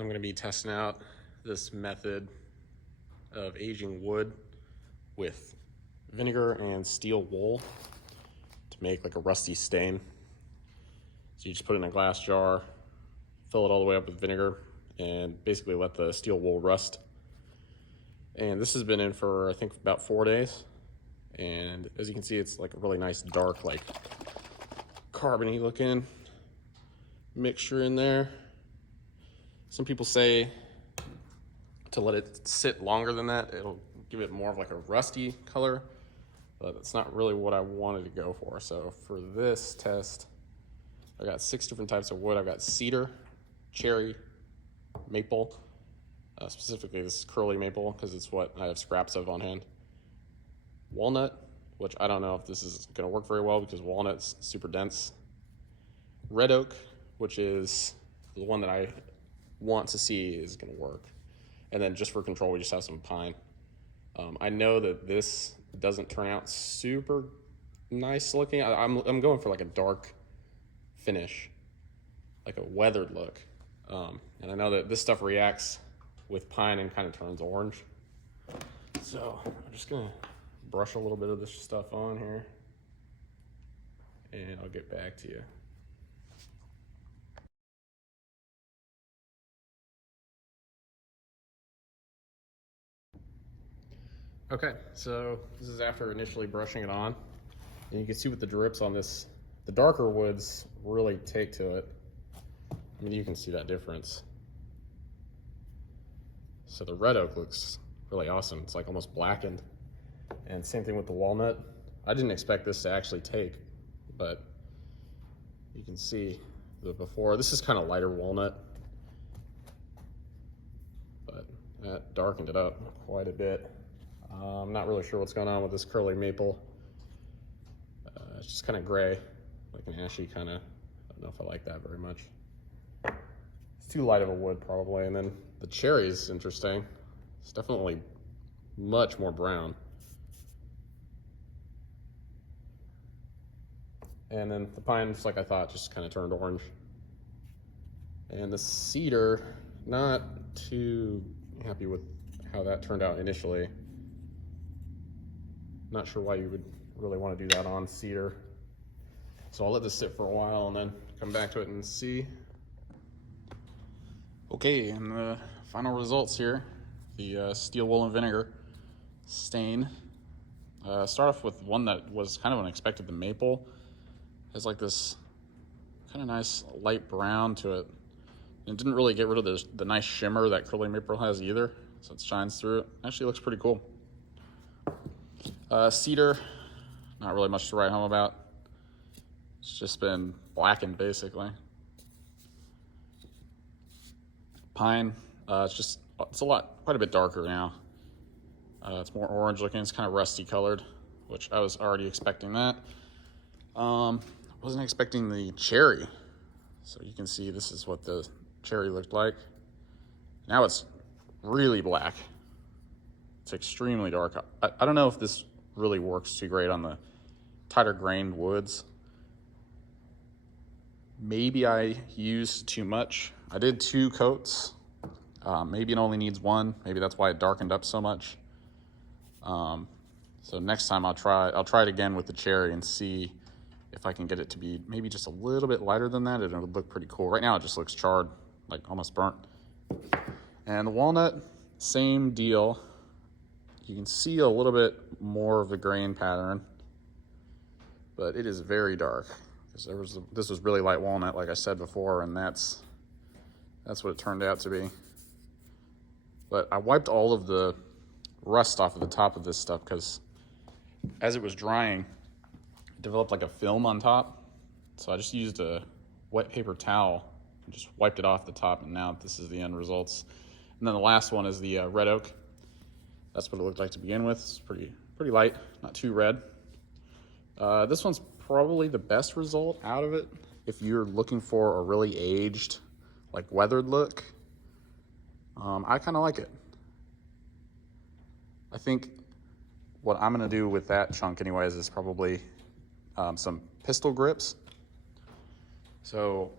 I'm going to be testing out this method of aging wood with vinegar and steel wool to make like a rusty stain. So you just put it in a glass jar, fill it all the way up with vinegar, and basically let the steel wool rust. And this has been in for, I think, about 4 days. And as you can see, it's like a really nice dark, like carbony looking mixture in there. Some people say to let it sit longer than that, it'll give it more of like a rusty color, but that's not really what I wanted to go for. So for this test, I got 6 different types of wood. I've got cedar, cherry, maple, specifically this is curly maple because it's what I have scraps of on hand. Walnut, which I don't know if this is gonna work very well because walnut's super dense. Red oak, which is the one that I want to see is gonna work. And then just for control, we just have some pine. I know that this doesn't turn out super nice looking. I'm going for like a dark finish, like a weathered look. And I know that this stuff reacts with pine and kind of turns orange. So I'm just gonna brush a little bit of this stuff on here and I'll get back to you. Okay, so this is after initially brushing it on. And you can see with the drips on this, the darker woods really take to it. I mean, you can see that difference. So the red oak looks really awesome. It's like almost blackened. And same thing with the walnut. I didn't expect this to actually take, but you can see the before. This is kind of lighter walnut, but that darkened it up quite a bit. I'm not really sure what's going on with this curly maple. It's just kind of gray, like an ashy kind of. I don't know if I like that very much. It's too light of a wood probably. And then the cherry is interesting. It's definitely much more brown. And then the pine, just like I thought, just kind of turned orange. And the cedar, not too happy with how that turned out initially. Not sure why you would really want to do that on cedar. So I'll let this sit for a while and then come back to it and see. Okay, and the final results here. The steel wool and vinegar stain. Start off with one that was kind of unexpected, the maple. Has like this kind of nice light brown to it. And it didn't really get rid of the nice shimmer that curly maple has either, so it shines through it. Actually looks pretty cool. Cedar, not really much to write home about. It's just been blackened basically. Pine, it's quite a bit darker now. It's more orange looking, it's kind of rusty colored, which I was already expecting that. Wasn't expecting the cherry. So you can see this is what the cherry looked like. Now it's really black. It's extremely dark. I don't know if this really works too great on the tighter grained woods. Maybe I used too much. I did 2 coats. Maybe it only needs 1. Maybe that's why it darkened up so much. So next time I'll try it again with the cherry and see if I can get it to be maybe just a little bit lighter than that. It would look pretty cool. Right now it just looks charred, like almost burnt. And the walnut, same deal. You can see a little bit more of the grain pattern, but it is very dark. Because this was really light walnut, like I said before, and that's what it turned out to be. But I wiped all of the rust off of the top of this stuff because as it was drying, it developed like a film on top. So I just used a wet paper towel and just wiped it off the top, and now this is the end results. And then the last one is the red oak. That's what it looked like to begin with. It's pretty light, not too red. This one's probably the best result out of it if you're looking for a really aged, like weathered look. I kind of like it. I think what I'm gonna do with that chunk anyways is probably some pistol grips. So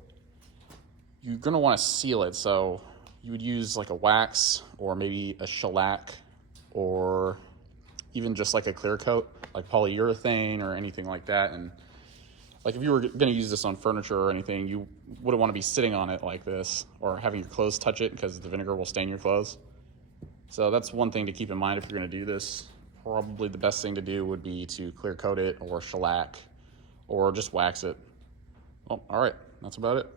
you're gonna wanna seal it. So you would use like a wax or maybe a shellac or even just like a clear coat, like polyurethane or anything like that. And like if you were gonna use this on furniture or anything, you wouldn't want to be sitting on it like this or having your clothes touch it because the vinegar will stain your clothes. So that's one thing to keep in mind if you're gonna do this. Probably the best thing to do would be to clear coat it or shellac or just wax it. Well, all right, that's about it.